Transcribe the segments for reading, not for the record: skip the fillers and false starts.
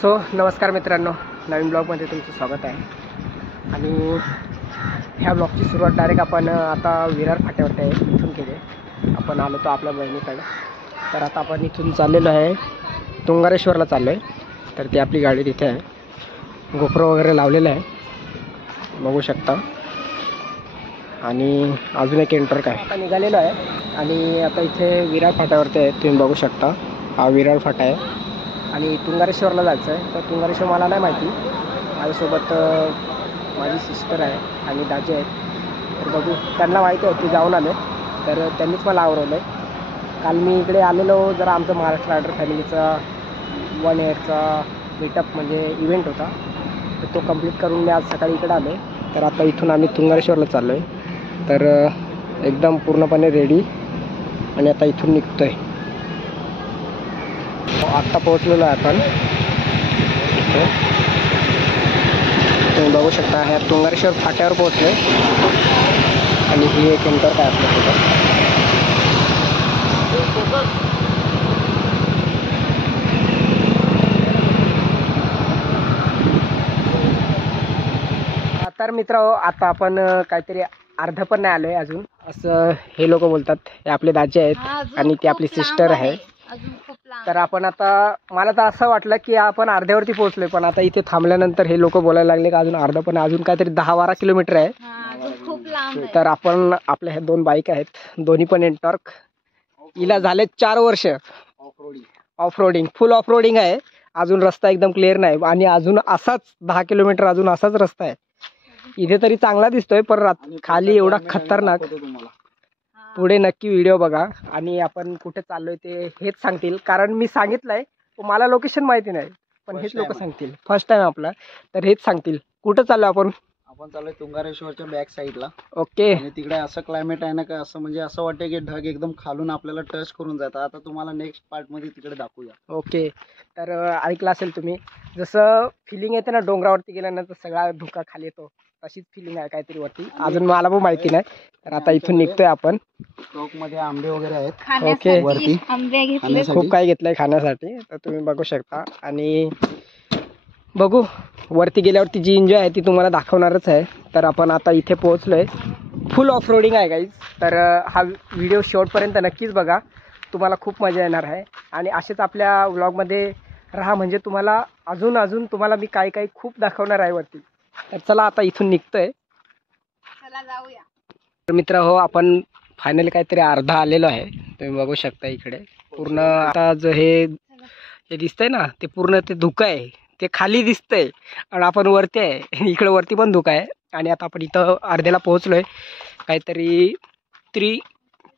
So नमस्कार मित्रांनो, नवीन ब्लॉगमध्ये तुमचं स्वागत आहे। आणि ह्या ब्लॉगची सुरुवात डायरेक्ट आपण आता विरार फाट्यावरती आहे, इथून केले। आपण आलो तो आपल्या बहिणीकडे, तर आता आपण इथून चाललेलो आहे तुंगारेश्वरला चाललो आहे। तर ती आपली गाडी तिथे आहे, गोप्रो वगैरे लावलेला आहे, बघू शकता। आणि अजून एक एंटर काय आता निघालेलो आहे आणि आता इथे विरार फाट्यावरती आहे, तुम्ही बघू शकता। हा विरार फाटा आहे आणि तुंगारेश्वरला जायचं आहे। तर तुंगारेश्वर मला नाही माहिती, माझ्यासोबत माझी सिस्टर आहे आणि दाजी आहेत। तर बघू, त्यांना माहिती आहे की जाऊन आले, तर त्यांनीच मला आवरवलं आहे। काल मी इकडे आलेलो, जरा आमचं महाराष्ट्र रायडर फॅमिलीचा 1 इयरचा मीटअप म्हणजे इव्हेंट होता, तर तो कंप्लीट करून मी आज सकाळी इकडे आलो। तर आता इथून आम्ही तुंगारेश्वरला चाललो आहे, तर एकदम पूर्णपणे रेडी आणि आता इथून निघतो आहे। आत्ता पोहोचलेलो आहे आपण इथे, तुम्ही बघू शकता। ह्या तुंगारेश्वर फाट्यावर पोहोचले आणि ही एक एंटर काय आपल्यासोबत। तर मित्रांनो, आता आपण काहीतरी अर्ध पण नाही आलोय अजून, असं हे लोक बोलतात। हे आपले दाजी आहेत आणि ती आपली सिस्टर आहे। तर आपण आता, मला तर असं वाटलं की आपण अर्ध्यावरती पोहोचलोय, पण आता इथे थांबल्यानंतर हे लोक बोलायला लागले की अजून अर्धा पण, अजून काहीतरी 10-12 किलोमीटर आहे। खूप लांब आहे। तर आपण, आपल्या ह्या 2 बाईक आहेत, दोन्ही पण एंटॉर्क, हिला झाले 4 वर्ष ऑफ रोडिंग, फुल ऑफ रोडिंग आहे। अजून रस्ता एकदम क्लिअर नाही आणि अजून असाच 10 किलोमीटर अजून असाच रस्ता आहे। इथे तरी चांगला दिसतोय, पण खाली एवढा खतरनाक। पुढे नक्की व्हिडिओ बघा आणि आपण कुठे चाललोय ते हेच सांगतील, कारण मी सांगितलंय, मला लोकेशन माहिती नाही, पण हेच लोक सांगतील। फर्स्ट टाइम आपला, तर हेच सांगतील कुठं चाललोय आपण। आपण चाललोय तुंगारेश्वरच्या बॅक साईडला। ओके। आणि तिकडे असं क्लायमेट आहे ना, का असं म्हणजे असं वाटतं की ढग एकदम खालून आपल्याला टच करून जातात। आता तुम्हाला नेक्स्ट पार्ट मध्ये तिकडे दाखवूया। ओके। तर ऐकलं असेल तुम्ही, जसं फिलिंग येते ना डोंगरावरती गेल्यानंतर सगळा धुका खाली येतो, तशीच फिलिंग आहे काहीतरी वरती, अजून मला पण माहिती नाही। तर आता इथून निघतोय आपण। स्टॉक मध्ये आंबे वगैरे आहेत, ओके, वरती आंबे घेतले, खूप काही घेतलंय खाण्यासाठी, तर तुम्ही बघू शकता। आणि बघू, वरती गेल्यावरती जी एन्जॉय आहे ती तुम्हाला दाखवणारच आहे। तर आपण आता इथे पोहोचलोय, फुल ऑफ रोडिंग आहे गाईज। तर हा व्हिडिओ शेवटपर्यंत नक्कीच बघा, तुम्हाला खूप मजा येणार आहे। आणि असेच आपल्या व्लॉगमध्ये राहा, म्हणजे तुम्हाला अजून तुम्हाला मी काही खूप दाखवणार आहे वरती। तर चला आता इथून निघतोय, चला जाऊया। तर मित्र हो, आपण फायनली काहीतरी अर्धा आलेलो आहे, तुम्ही बघू शकता। इकडे पूर्ण आता जो हे दिसतंय ना, ते पूर्ण ते धुकं आहे, ते खाली दिसतंय आणि आपण वरती आहे। इकडे वरती पण धुकं आहे आणि आता आपण इथं अर्ध्याला पोहोचलोय। काहीतरी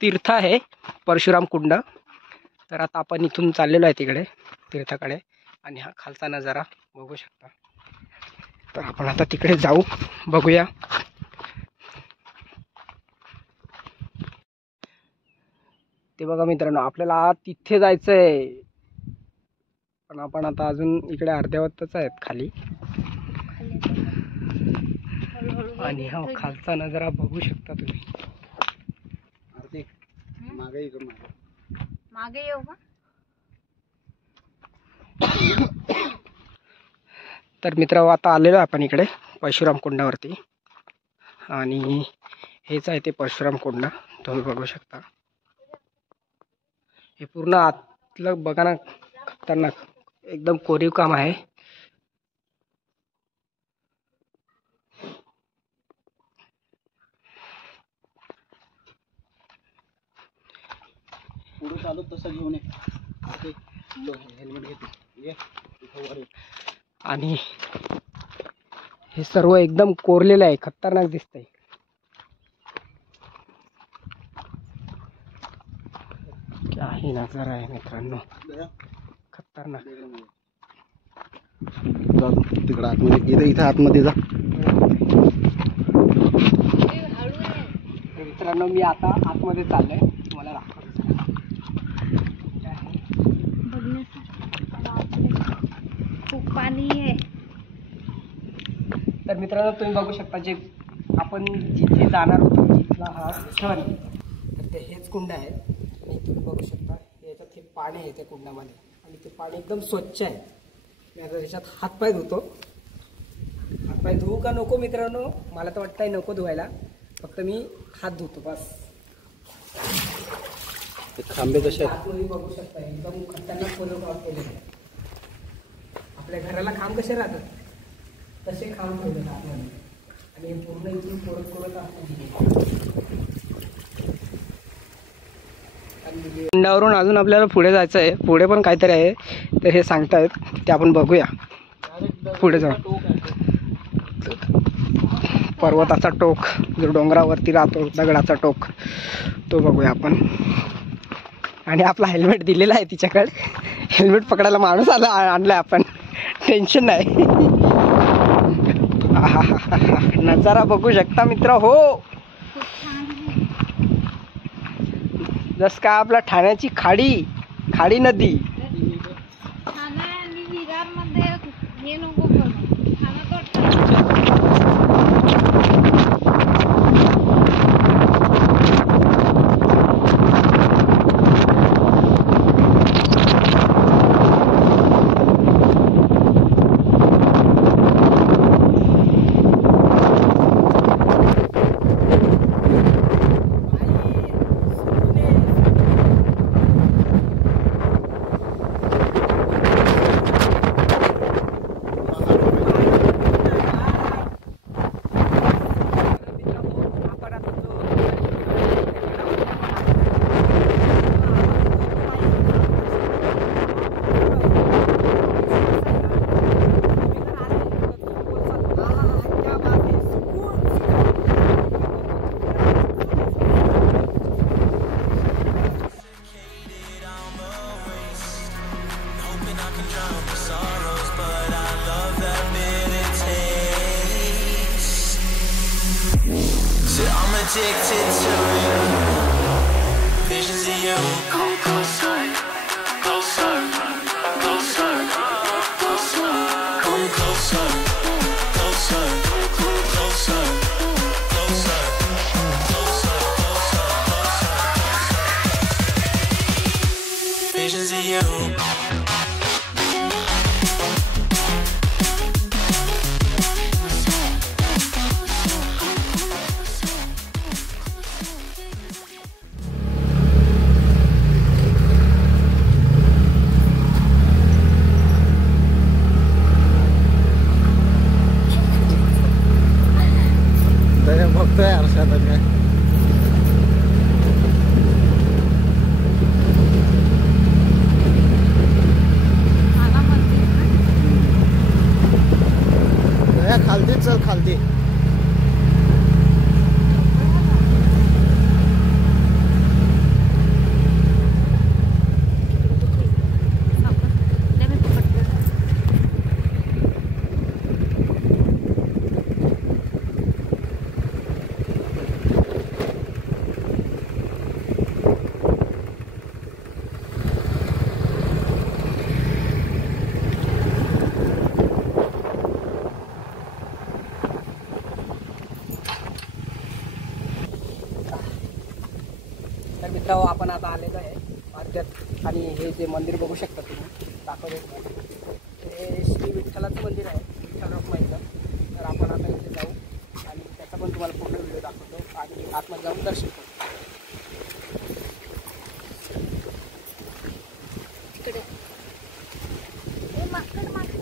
तीर्थ आहे, परशुराम कुंड। तर आता आपण इथून चाललेलो आहे तिकडे तीर्थाकडे, आणि हा खालचा नजारा बघू शकता। तर आपण आता तिकडे जाऊ, बघूया। ते बघा मित्रांनो, आपल्याला तिथे जायचंय, पण आपण आता अजून इकडे अर्ध्यावरच आहेत खाली। आणि हा खालचा नजारा बघू शकता तुम्ही। मागे येऊ का? तर मित्र, आता आलेलो आपण इकडे परशुराम कुंडावरती, आणि हेच आहे ते परशुराम कुंड, तुम्ही बघू शकता। हे पूर्ण आतलं बघा ना, खतरनाक एकदम कोरीव काम आहे। पुढे चालू तसं घेऊन हेल्मेट घेते। आणि हे सर्व एकदम कोरलेलं आहे, खतरनाक दिसतंय। क्या ही नजारा आहे मित्रांनो, खतरनाक। तिकडे आतमध्ये, इथं आतमध्ये जा। मित्रांनो, मी आता आतमध्ये चाललोय, तुम्हाला दाखवतो। खूप पाणी आहे। तर मित्रांनो, तुम्ही बघू शकता, जे आपण जिथे जाणार होतो तिथला हा स्थळ, तर ते हेच कुंड आहे। आणि तुम्ही बघू शकता, याच्यात हे पाणी आहे त्या कुंडामध्ये, आणि ते पाणी एकदम स्वच्छ आहे। मी आता त्याच्यात हातपाय धुतो. हातपाय धुवू का नको मित्रांनो, मला तर वाटतंय नको धुवायला, फक्त मी हात धुतो बस. खांबे कसे आहेत? आतमध्ये बघू शकता एकदम खतरनाक फोटोग्राफ केलेले आहे. आपल्या घराला खांब कसे राहतात तसे खांब ठेवले आतमध्ये, आणि पूर्ण इथून कोरत कुंडावरून अजून आपल्याला पुढे जायचं आहे. पुढे पण काहीतरी आहे, तर हे सांगतायत ते आपण बघूया पुढे जाऊन. पर्वताचा टोक जो डोंगरावरती राहतो, दगडाचा टोक, तो बघूया आपण. आणि आपला हेल्मेट दिलेला आहे तिच्याकडे, हेल्मेट पकडायला माणूस आणलाय आपण, टेन्शन नाही. नजारा बघू शकता मित्र हो, जस काय आपला ठाण्याची खाडी नदी. ठाणे आणि विरार मध्ये हे नको करू. ठाणा तो addicted to you. Visions of you. Come closer, closer, closer, closer. Come closer, closer, closer, closer, closer, closer. Visions of you. बघतोय आरशात काय खालती, चल खालती. तर मित्रांनो आपण आता आलेलो आहे अर्ध्यात, आणि हे जे मंदिर बघू शकता तुम्ही, दाखवतो हे श्री विठ्ठलाचं मंदिर आहे, विठ्ठल रखुमाईचं. तर आपण आता इथे जाऊ आणि त्याचा पण तुम्हाला पूर्ण व्हिडिओ दाखवतो आणि आतमध्ये जाऊन दर्शन करू. तिकडे माकड माकड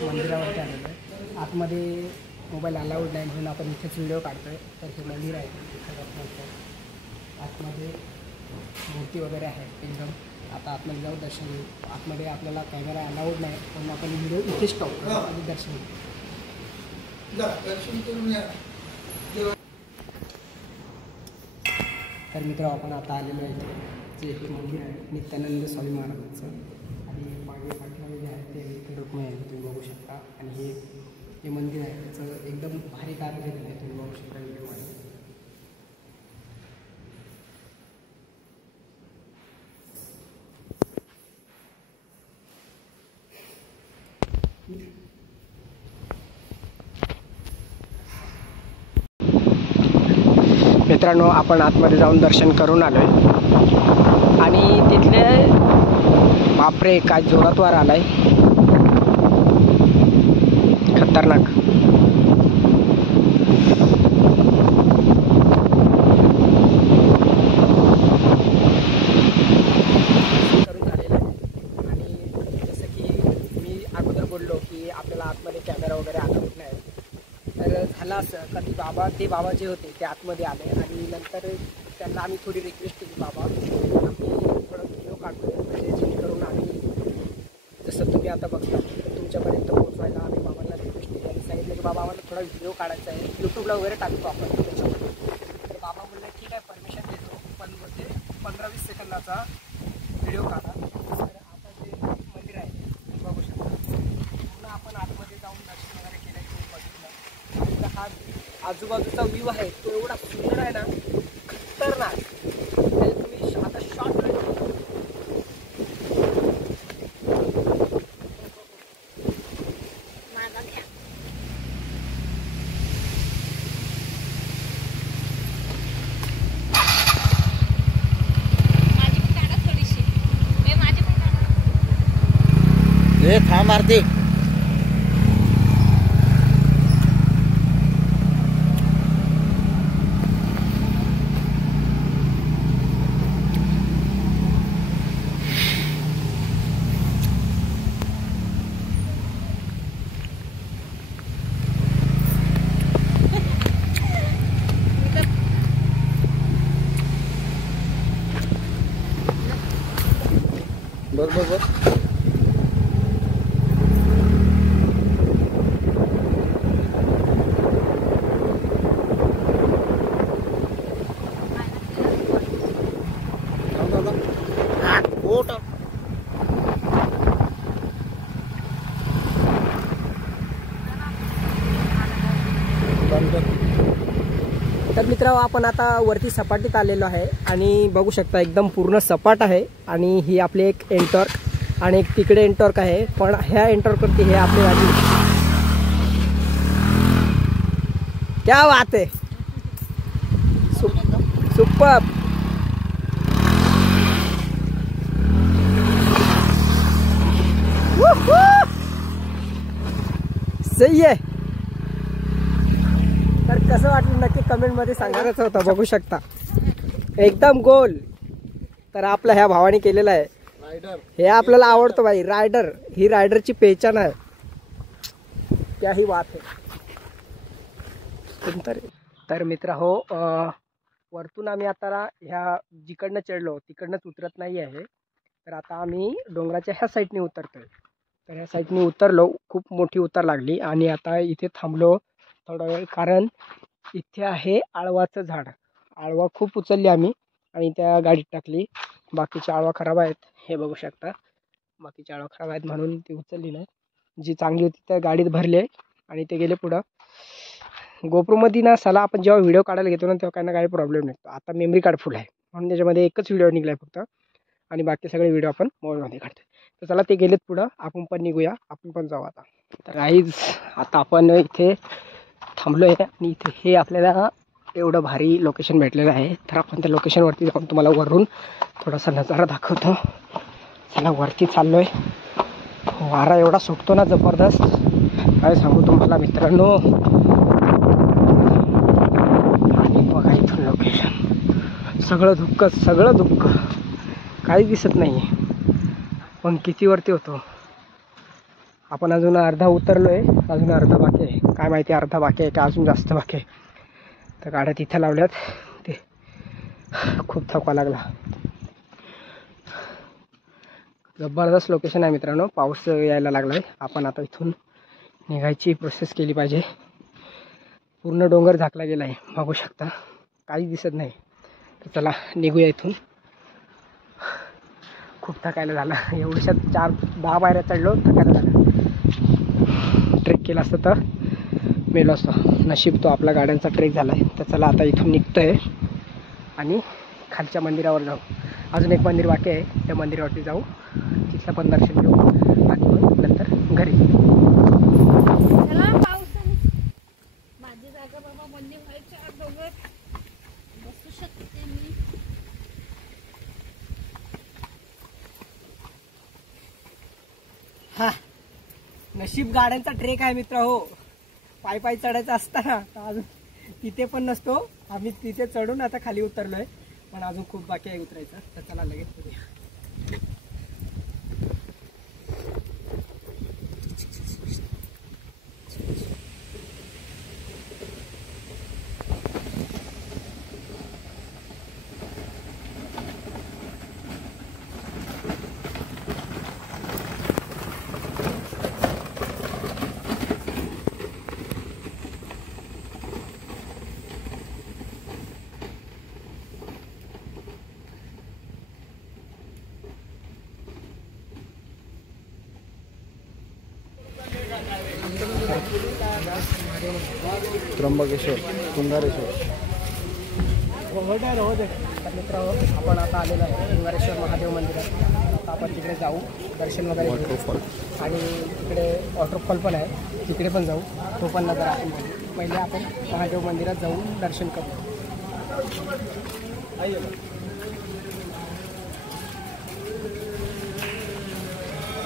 मंदिरावरती आलेलो आहे. आतमध्ये मोबाईल अलाउड नाही म्हणून आपण इथेच व्हिडिओ काढतोय. तर हे मंदिर आहे आतमध्ये मूर्ती वगैरे आहे एकदम. आता आतमध्ये जाऊ, दर्शन घेऊ. आतमध्ये आपल्याला कॅमेरा अलाउड नाही म्हणून आपण व्हिडिओ इथेच टाकतो आणि दर्शन घेऊ. तर मित्र आपण आता आलेलो आहे जे हे मंदिर आहे नित्यानंद स्वामी महाराजांचं, आणि मागे पाठीमागे जे आहे ते विठ्ठल रखुमाई आहे, तुम्ही बघू शकता. आणि हे जे मंदिर आहे त्याचं एकदम भारी कार्य केलेलं आहे, तुम्ही बघू शकता व्हिडिओमध्ये. मित्रांनो आपण आतमध्ये जाऊन दर्शन करून आलोय आणि तिथले बापरे काय जोरात वारा आलाय, खतरनाक. करून झालेलं आहे आणि जसं की मी अगोदर बोललो की आपल्याला आतमध्ये कॅमेरा वगैरे अलाउड नाही, तर झालं असं का ते बाबा जे होते ते आतमध्ये आले आणि नंतर त्यांना आम्ही थोडी रिक्वेस्ट केली, बाबा आम्ही थोडं व्हिडिओ काढतो म्हणजे जेणेकरून आम्ही जसं तुम्ही आता बघता तर तुमच्यापर्यंत पोहोचवायला आम्ही बाबांना रिक्वेस्ट केली आणि सांगितलं की बाबा आम्हाला थोडा व्हिडिओ काढायचा आहे, यूट्यूबला वगैरे टाकतो आपण त्याच्यामध्ये. तर बाबा म्हणलं ठीक आहे परमिशन देतो, पण म्हणजे 15-20 सेकंदाचा व्हिडिओ काढा. तर आता जे मंदिर आहे ते बघू शकता, पूर्ण आपण आतमध्ये जाऊन दर्शन वगैरे केलं, तुम्ही बघितलं. हा आजूबाजूचा व्ह्यू आहे तो एवढा सुंदर आहे ना, खतरनाक. म्हणजे तुम्ही आता शॉर्ट माझा घ्या. माझी पण काढा थोडीशी. माझी पण काढा. हे थांब आरती. बघ तर मित्रांनो आपण आता वरती सपाटीत आलेलो आहे आणि बघू शकता एकदम पूर्ण सपाट आहे आणि ही आपली एक एंटॉर्क आणि एक तिकडे एंटॉर्क आहे, पण ह्या एंटॉर्कवरती हे आपली गाडी. क्या बात आहे, सुपर. सही आहे. तर कसं वाटलं नक्की कमेंटमध्ये सांगायच होतं. बघू शकता एकदम गोल. तर आपल्या ह्या भावाने केलेलं आहे, हे आपल्याला आवडतं भाई. रायडर, ही रायडरची पेहचान आहे. क्या ही बात आहे. तर मित्र हो, वरतून आम्ही आता ह्या जिकडनं चढलो तिकडनंच उतरत नाही आहे. तर आता आम्ही डोंगराच्या ह्या साईडने उतरतोय. तर ह्या साईडने उतरलो, खूप मोठी उतार लागली आणि आता इथे थांबलो थोडा वेळ, कारण इथे आहे आळवाचं झाड. आळवा खूप उचलली आम्ही आणि त्या गाडीत टाकली. बाकीच्या आळवा खराब आहेत, हे बघू शकता. बाकीच्या आळवा खराब आहेत म्हणून ती उचलली नाही. जी चांगली होती त्या गाडीत भरले आणि ते गेले पुढं. गोप्रोमध्ये ना साला आपण जेव्हा व्हिडिओ काढायला घेतो ना तेव्हा काही ना काही प्रॉब्लेम निघतो. आता मेमरी कार्ड फुल आहे म्हणून त्याच्यामध्ये एकच व्हिडिओ निघला आहे फक्त, आणि बाकी सगळे व्हिडिओ आपण मोबाईलमध्ये काढतो. तर चला ते गेलेत पुढं, आपण पण निघूया, आपण पण जाऊ आता. तर गाईज आता आपण इथे थांबलो आहे आणि इथे हे आपल्याला एवढं भारी लोकेशन भेटलेलं आहे. तर आपण त्या लोकेशनवरती जाऊन तुम्हाला वरून थोडासा नजारा दाखवतो. चला वरती चाललो आहे. वारा एवढा सुटतो ना जबरदस्त, काय सांगू तुम्हाला मित्रांनो. आणि बघा इथून लोकेशन, सगळं धुक्क, काही दिसत नाही. पण किती वरती होतो आपण. अजून अर्धा उतरलो आहे, अजून अर्धा बाकी आहे. काय माहिती अर्धा बाकी आहे का अजून जास्त बाकी आहे. तर गाड्या तिथे लावल्यात, ते खूप थकवा लागला. जबरदस्त लोकेशन आहे मित्रांनो. पाऊस यायला लागला आहे. आपण आता इथून निघायची प्रोसेस केली पाहिजे. पूर्ण डोंगर झाकला गेला आहे, बघू शकता, काहीच दिसत नाही. तर चला निघूया इथून. खूप थकायला झालं, एवढ्याशा 4-10 पायऱ्या चढलो, थकायला झालं. ट्रेक केला असतं तर मेलो असतो. नशीब तो आपला गाड्यांचा ट्रेक झाला आहे. तर चला आता इथून निघतो आहे आणि खालच्या मंदिरावर जाऊ. अजून एक मंदिर बाकी आहे, त्या मंदिरावरती जाऊ, तिथलं पण दर्शन घेऊ आणि मग नंतर घरी. चला पावसाने माझी जागा बाबा बंदी व्हायच्या डोंगर बसून नशीब गाड्यांचा ट्रेक आहे मित्र हो. पाय पाय चढायचं असताना तर अजून तिथे पण नसतो. आम्ही तिथे चढून आता खाली उतरलोय, पण अजून खूप बाकी आहे उतरायचं. तर चला लगेच करूया. त्र्यंबकेश्वर, तुंगारेश्वर. तर मित्र आपण आता आलेलो आहे तुंगारेश्वर महादेव मंदिरात. आता आपण तिकडे जाऊ, दर्शन वगैरे घेऊ. वॉटरफॉल. आणि तिकडे वॉटरफॉल पण आहे, तिकडे पण जाऊ. तो पण नजर आपण बघू. पहिले आपण महादेव मंदिरात जाऊन दर्शन करू.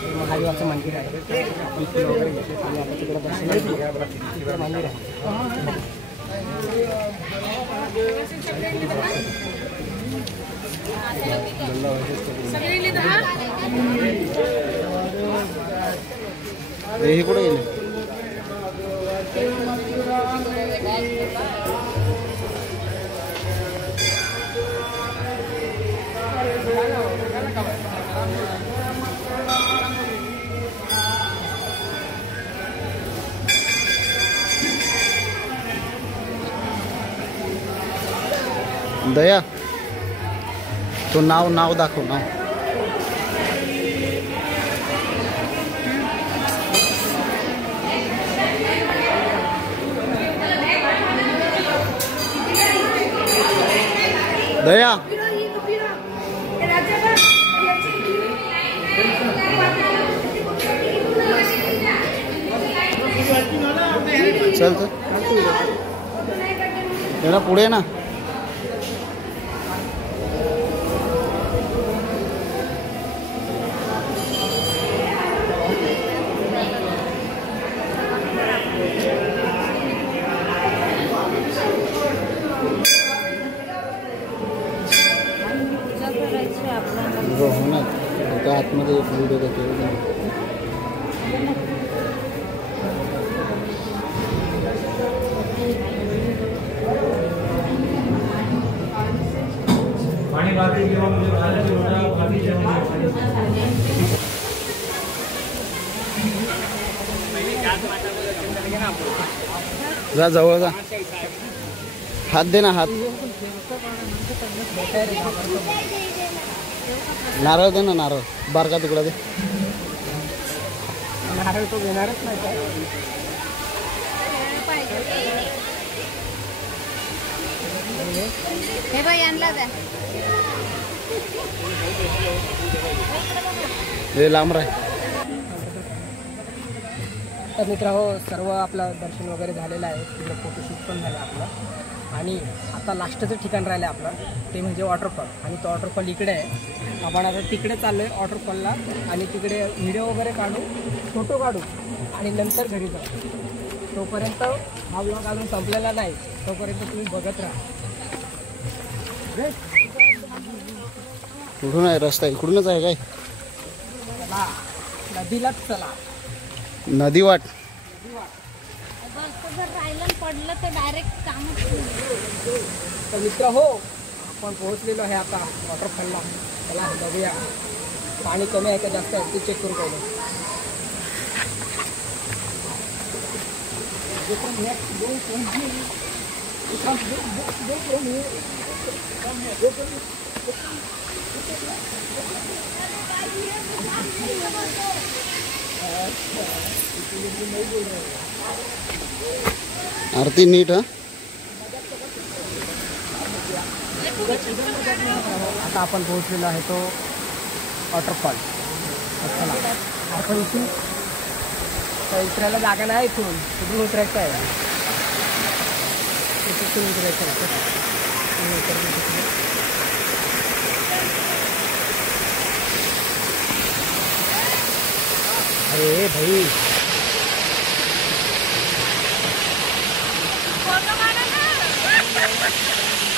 हे महादेवाचं मंदिर आहे. आपण फुलं वगैरे घेतो आणि आपण तिकडे दर्शन घेऊ. तिकडे मंदिर आहे. हे कुठे गेले? दया, तो नाव दाखव. नाव दया. चल तर ये ना पुढे ना. हो ना, त्या आतमध्ये एक व्हिडिओ देते. जा जवळ जा. हात दे ना, हात. नारळ दे ना, नारळ बारका तुकडा दे. नारळ तो घेणारच नाही. हे बाई आणला द्या. हे लांब राह. तर मित्रांनो, सर्व आपलं दर्शन वगैरे झालेलं आहे. तिकडे फोटोशूट पण झालं आपलं. आणि आता लास्टचं ठिकाण राहिलं आपलं, ते म्हणजे वॉटरफॉल. आणि तो वॉटरफॉल इकडे आहे. आपण आता तिकडे चाललो आहे वॉटरफॉलला. आणि तिकडे व्हिडिओ वगैरे काढू, फोटो काढू आणि नंतर घरी जाऊ. तोपर्यंत हा ब्लॉग अजून संपलेला नाही, तोपर्यंत तुम्ही बघत राहा. कुठून आहे रस्ता? इकडूनच आहे काय? चला नदीलाच चला. नदी वाट. जर राहिलं पडलं तर डायरेक्ट कामच. तर मित्र हो, आपण पोहोचलेलो आहे आता वॉटरफॉलला. चला बघूया पाणी कमी आहे का जास्त आहे ते चेक करू पहिले. आरती नीट. हा, आता आपण पोहोचलेलो आहे तो वॉटरफॉल. चला आपण इथून उतरायला जागा नाही. इथून उतरायचं आहे. तिथून उतरायचं आहे. अरे भाई आहे